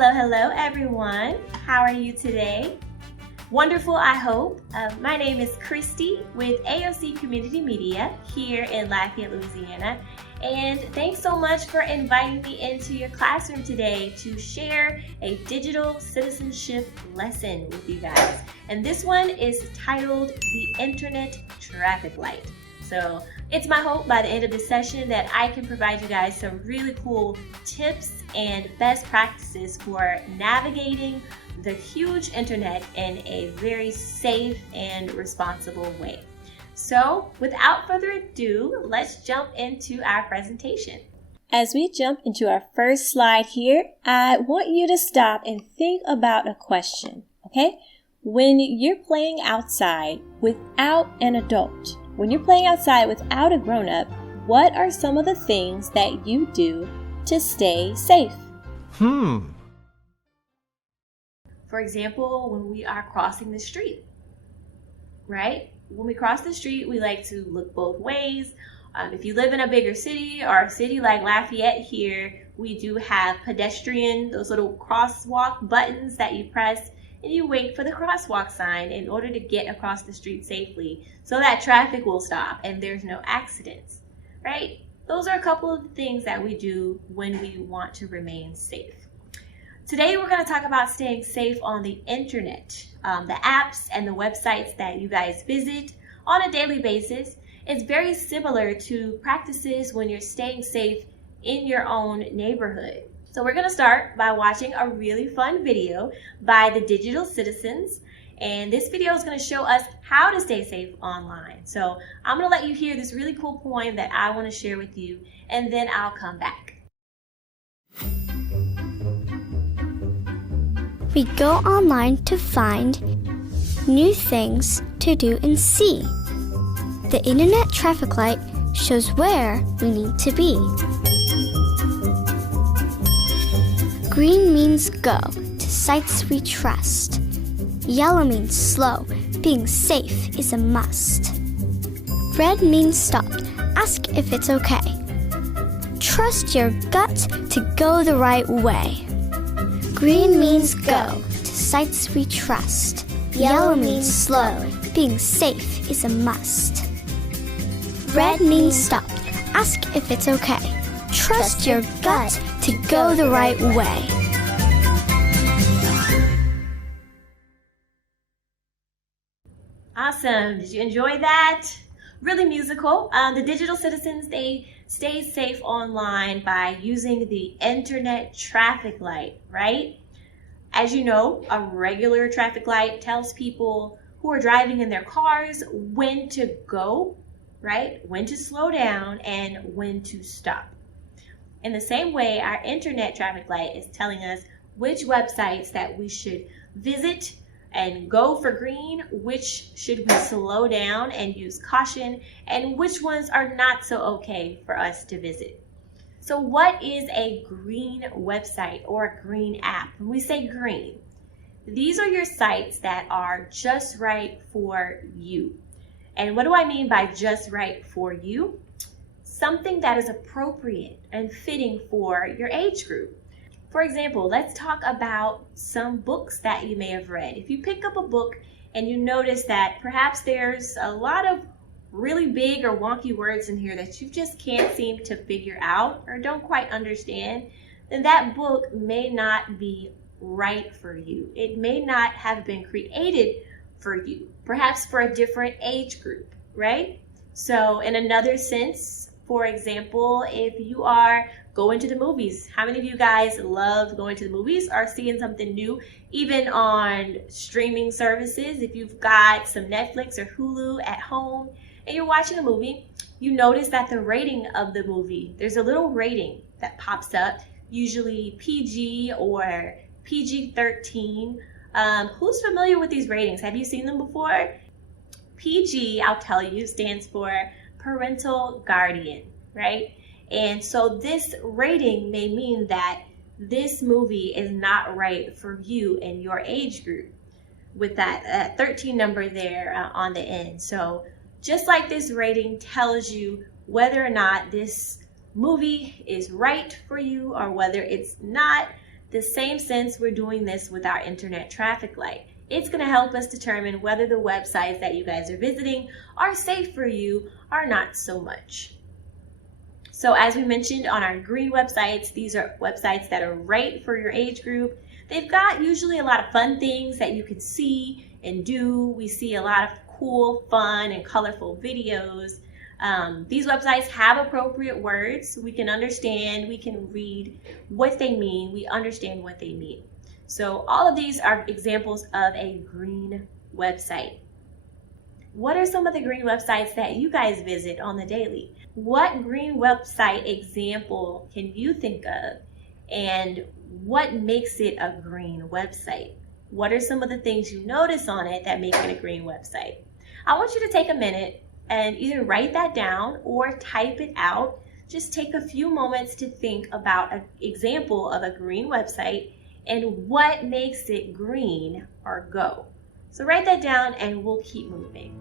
Hello everyone. How are you today? Wonderful, I hope. My name is Christy with AOC Community Media here in Lafayette, Louisiana. And thanks so much for inviting me into your classroom today to share a digital citizenship lesson with you guys. And this one is titled The Internet Traffic Light. So it's my hope by the end of the session that I can provide you guys some really cool tips and best practices for navigating the huge internet in a very safe and responsible way. So without further ado, let's jump into our presentation. As we jump into our first slide here, I want you to stop and think about a question, okay? When you're playing outside without an adult, when you're playing outside without a grown-up, what are some of the things that you do to stay safe? For example, when we are crossing the street, right? When we cross the street, we like to look both ways. If you live in a bigger city or a city like Lafayette here, we do have those little crosswalk buttons that you press and you wait for the crosswalk sign in order to get across the street safely so that traffic will stop and there's no accidents, right? Those are a couple of things that we do when we want to remain safe. Today we're going to talk about staying safe on the internet, the apps and the websites that you guys visit on a daily basis. It's very similar to practices when you're staying safe in your own neighborhood. So we're going to start by watching a really fun video by the Digital Citizens. And this video is going to show us how to stay safe online. So I'm going to let you hear this really cool poem that I want to share with you, and then I'll come back. We go online to find new things to do and see. The internet traffic light shows where we need to be. Green means go to sites we trust. Yellow means slow, being safe is a must. Red means stop, ask if it's okay. Trust your gut to go the right way. Green means go to sites we trust. Yellow means slow, being safe is a must. Red means stop, ask if it's okay. Trust your gut to go the right way. Awesome. Did you enjoy that? Really musical. The Digital Citizens, they stay safe online by using the internet traffic light, right? As you know, a regular traffic light tells people who are driving in their cars when to go, right? When to slow down and when to stop. In the same way, our internet traffic light is telling us which websites that we should visit and go for green, which should we slow down and use caution, and which ones are not so okay for us to visit. So what is a green website or a green app? When we say green, these are your sites that are just right for you. And what do I mean by just right for you? Something that is appropriate and fitting for your age group. For example, let's talk about some books that you may have read. If you pick up a book and you notice that perhaps there's a lot of really big or wonky words in here that you just can't seem to figure out or don't quite understand, then that book may not be right for you. It may not have been created for you, perhaps for a different age group, right? So in another sense, for example, if you are going to the movies, how many of you guys love going to the movies or seeing something new, even on streaming services? If you've got some Netflix or Hulu at home and you're watching a movie, you notice that the rating of the movie, there's a little rating that pops up, usually PG or PG-13. Who's familiar with these ratings? Have you seen them before? PG, I'll tell you, stands for parental guardian, right? And so this rating may mean that this movie is not right for you and your age group with that 13 number there on the end. So just like this rating tells you whether or not this movie is right for you or whether it's not, The same sense we're doing this with our internet traffic light. It's going to help us determine whether the websites that you guys are visiting are safe for you or not so much. So as we mentioned on our green websites, these are websites that are right for your age group. They've got usually a lot of fun things that you can see and do. We see a lot of cool, fun, and colorful videos. These websites have appropriate words. We can understand, we can read what they mean, we understand what they mean. So all of these are examples of a green website. What are some of the green websites that you guys visit on the daily? What green website example can you think of? And what makes it a green website? What are some of the things you notice on it that make it a green website? I want you to take a minute and either write that down or type it out. Just take a few moments to think about an example of a green website and what makes it green or go. So write that down and we'll keep moving.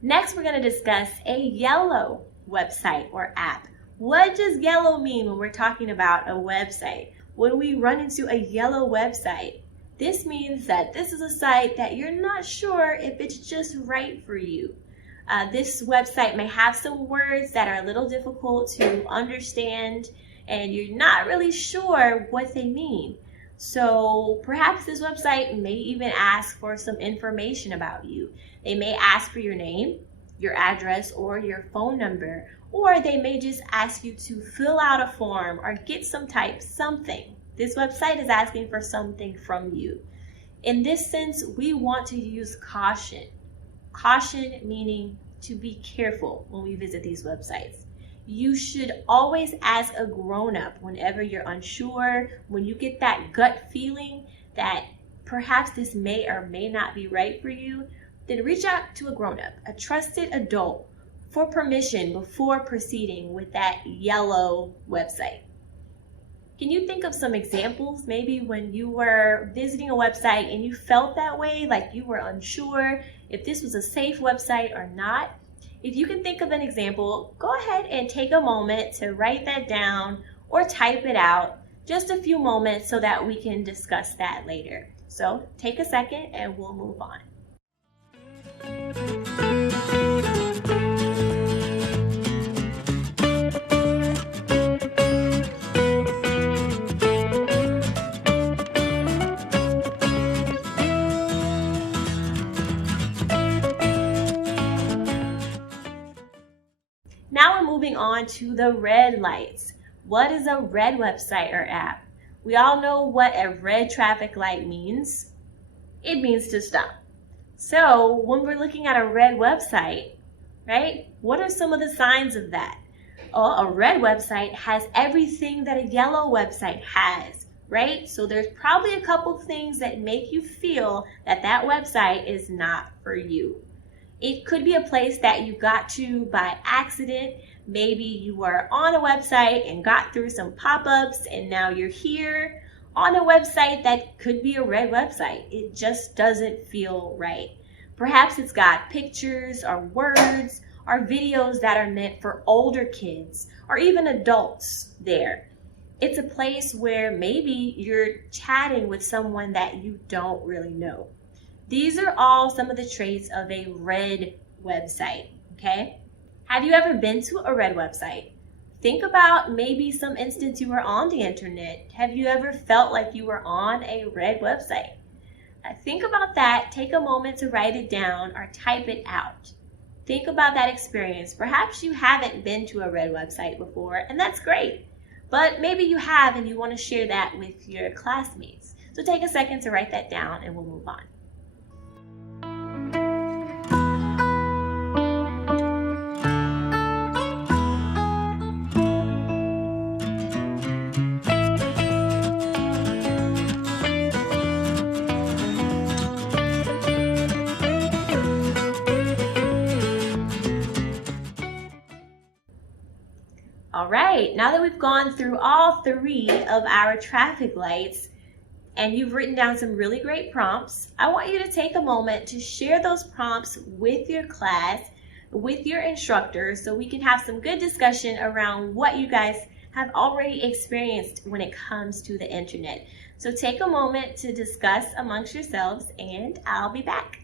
Next, we're going to discuss a yellow website or app. What does yellow mean when we're talking about a website? When we run into a yellow website, this means that this is a site that you're not sure if it's just right for you. This website may have some words that are a little difficult to understand and you're not really sure what they mean. So perhaps this website may even ask for some information about you. They may ask for your name, your address, or your phone number, or they may just ask you to fill out a form or get something. This website is asking for something from you. In this sense, we want to use caution. Caution meaning to be careful when we visit these websites. You should always ask a grown-up whenever you're unsure, when you get that gut feeling that perhaps this may or may not be right for you, then reach out to a grown-up, a trusted adult, for permission before proceeding with that yellow website. Can you think of some examples, maybe when you were visiting a website and you felt that way, like you were unsure if this was a safe website or not? If you can think of an example, go ahead and take a moment to write that down or type it out, just a few moments so that we can discuss that later. So take a second and we'll move on. Now we're moving on to the red lights. What is a red website or app? We all know what a red traffic light means. It means to stop. So when we're looking at a red website, right, what are some of the signs of that? Oh, a red website has everything that a yellow website has, right? So there's probably a couple things that make you feel that that website is not for you. It could be a place that you got to by accident. Maybe you were on a website and got through some pop-ups and now you're here on a website that could be a red website. It just doesn't feel right. Perhaps it's got pictures or words or videos that are meant for older kids or even adults there. It's a place where maybe you're chatting with someone that you don't really know. These are all some of the traits of a red website, okay? Have you ever been to a red website? Think about maybe some instance you were on the internet. Have you ever felt like you were on a red website? Think about that. Take a moment to write it down or type it out. Think about that experience. Perhaps you haven't been to a red website before, and that's great. But maybe you have and you want to share that with your classmates. So take a second to write that down and we'll move on. All right, now that we've gone through all 3 of our traffic lights and you've written down some really great prompts, I want you to take a moment to share those prompts with your class, with your instructors, so we can have some good discussion around what you guys have already experienced when it comes to the internet. So take a moment to discuss amongst yourselves and I'll be back.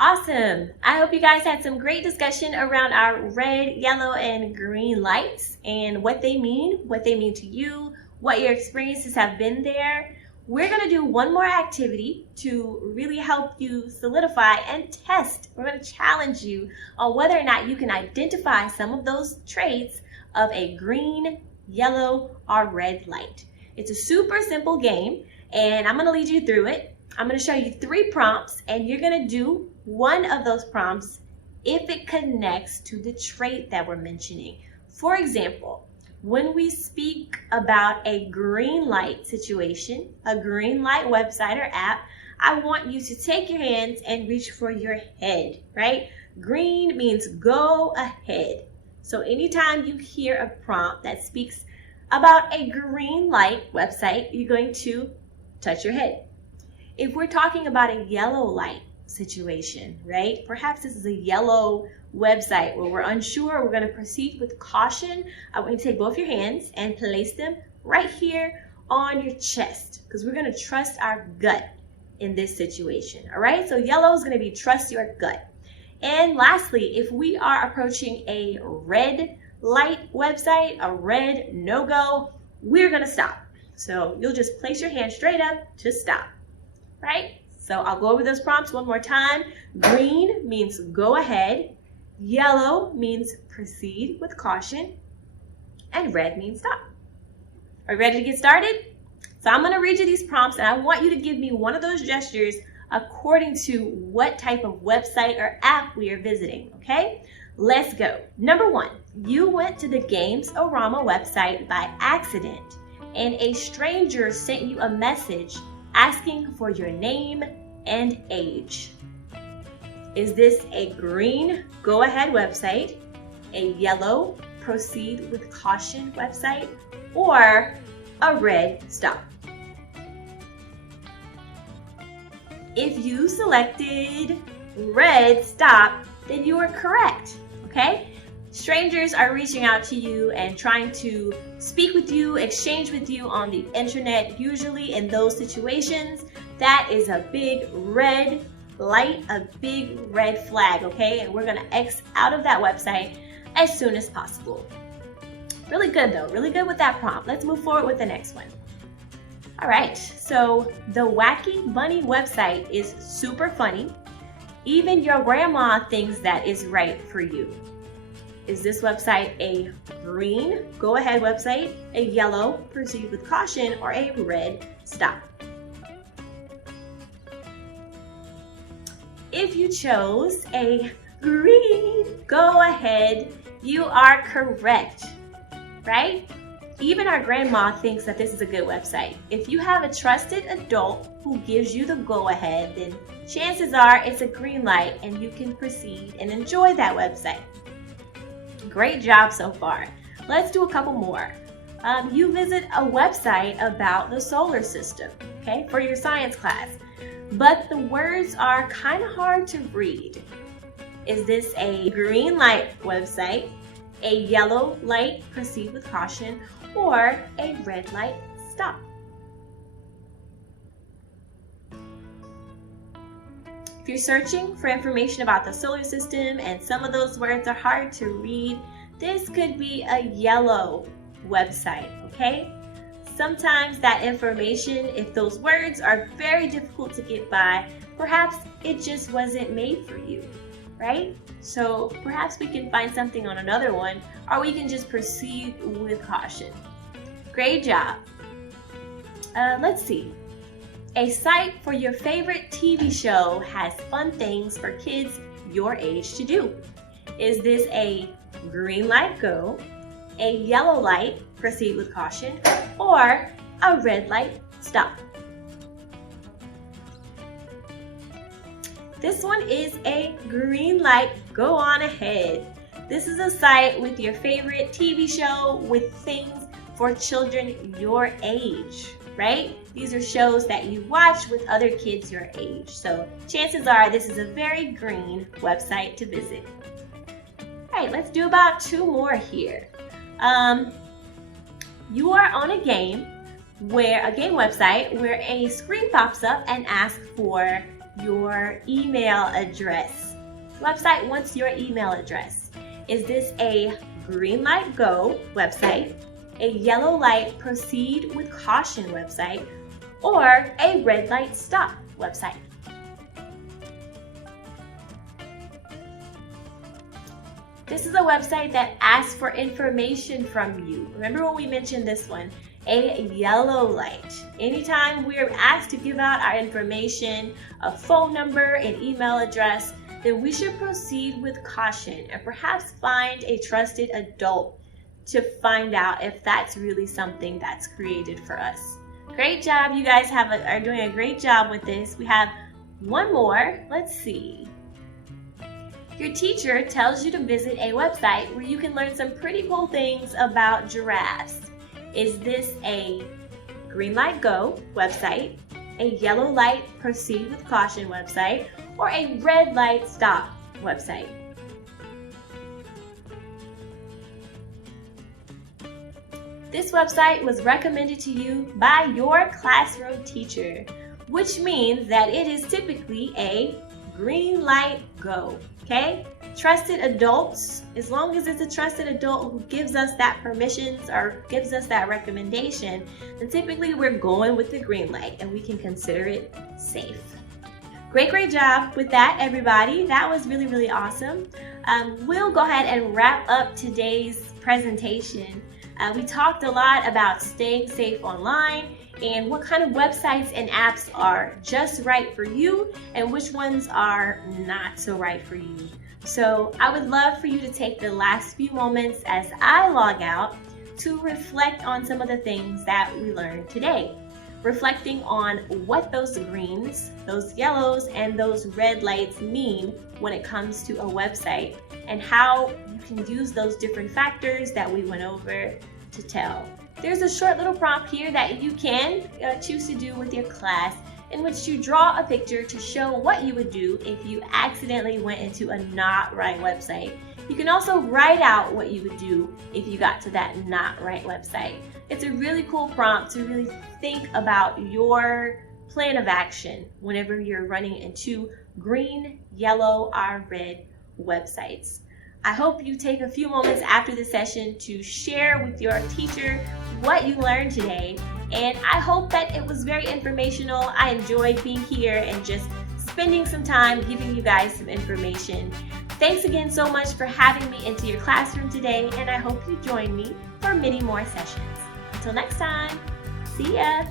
Awesome. I hope you guys had some great discussion around our red, yellow, and green lights and what they mean to you, what your experiences have been there. We're going to do one more activity to really help you solidify and test. We're going to challenge you on whether or not you can identify some of those traits of a green, yellow, or red light. It's a super simple game, and I'm going to lead you through it. I'm going to show you 3 prompts, and you're going to do one of those prompts if it connects to the trait that we're mentioning. For example, when we speak about a green light situation, a green light website or app, I want you to take your hands and reach for your head, right? Green means go ahead. So anytime you hear a prompt that speaks about a green light website, you're going to touch your head. If we're talking about a yellow light situation, right? Perhaps this is a yellow website where we're unsure, we're going to proceed with caution. I want you to take both your hands and place them right here on your chest because we're going to trust our gut in this situation, all right? So yellow is going to be trust your gut. And lastly, if we are approaching a red light website, a red no-go, we're going to stop. So you'll just place your hand straight up to stop, right? So I'll go over those prompts one more time. Green means go ahead. Yellow means proceed with caution. And red means stop. Are you ready to get started? So I'm going to read you these prompts and I want you to give me one of those gestures according to what type of website or app we are visiting, okay? Let's go. Number 1, you went to the Games-O-Rama website by accident and a stranger sent you a message asking for your name and age. Is this a green go ahead website, a yellow proceed with caution website, or a red stop? If you selected red stop, then you are correct, okay? Strangers are reaching out to you and trying to speak with you, exchange with you on the internet. Usually in those situations, that is a big red light, a big red flag, okay? And we're gonna X out of that website as soon as possible. Really good though, really good with that prompt. Let's move forward with the next one. All right, so the Wacky Bunny website is super funny. Even your grandma thinks that is right for you. Is this website a green go ahead website, a yellow proceed with caution, or a red stop? If you chose a green go ahead, you are correct, right? Even our grandma thinks that this is a good website. If you have a trusted adult who gives you the go ahead, then chances are it's a green light and you can proceed and enjoy that website. Great job so far. Let's do a couple more. You visit a website about the solar system, okay, for your science class, but the words are kind of hard to read. Is this a green light website, a yellow light proceed with caution, or a red light stop? If you're searching for information about the solar system and some of those words are hard to read, this could be a yellow website, okay? Sometimes that information, if those words are very difficult to get by, perhaps it just wasn't made for you, right? So perhaps we can find something on another one, or we can just proceed with caution. Great job. Let's see. A site for your favorite TV show has fun things for kids your age to do. Is this a green light go, a yellow light proceed with caution, or a red light stop? This one is a green light, go on ahead. This is a site with your favorite TV show with things for children your age, right? These are shows that you watch with other kids your age. So chances are this is a very green website to visit. All right, let's do about 2 more here. You are on a game website where a screen pops up and asks for your email address. The website wants your email address. Is this a green light go website, a yellow light proceed with caution website, or a red light stop website? This is a website that asks for information from you. Remember when we mentioned this one? A yellow light. Anytime we're asked to give out our information, a phone number, an email address, then we should proceed with caution and perhaps find a trusted adult to find out if that's really something that's created for us. Great job. You guys are doing a great job with this. We have 1 more. Let's see. Your teacher tells you to visit a website where you can learn some pretty cool things about giraffes. Is this a green light go website, a yellow light proceed with caution website, or a red light stop website? This website was recommended to you by your classroom teacher, which means that it is typically a green light go, okay? Trusted adults, as long as it's a trusted adult who gives us that permissions or gives us that recommendation, then typically we're going with the green light and we can consider it safe. Great job with that, everybody. That was really awesome. We'll go ahead and wrap up today's presentation. We talked a lot about staying safe online and what kind of websites and apps are just right for you and which ones are not so right for you. So I would love for you to take the last few moments as I log out to reflect on some of the things that we learned today. Reflecting on what those greens, those yellows, and those red lights mean when it comes to a website and how you can use those different factors that we went over to tell. There's a short little prompt here that you can choose to do with your class in which you draw a picture to show what you would do if you accidentally went into a not right website. You can also write out what you would do if you got to that not right website. It's a really cool prompt to really think about your plan of action whenever you're running into green, yellow, or red websites. I hope you take a few moments after the session to share with your teacher what you learned today, and I hope that it was very informational. I enjoyed being here and just spending some time giving you guys some information. Thanks again so much for having me into your classroom today, and I hope you join me for many more sessions. Until next time, see ya!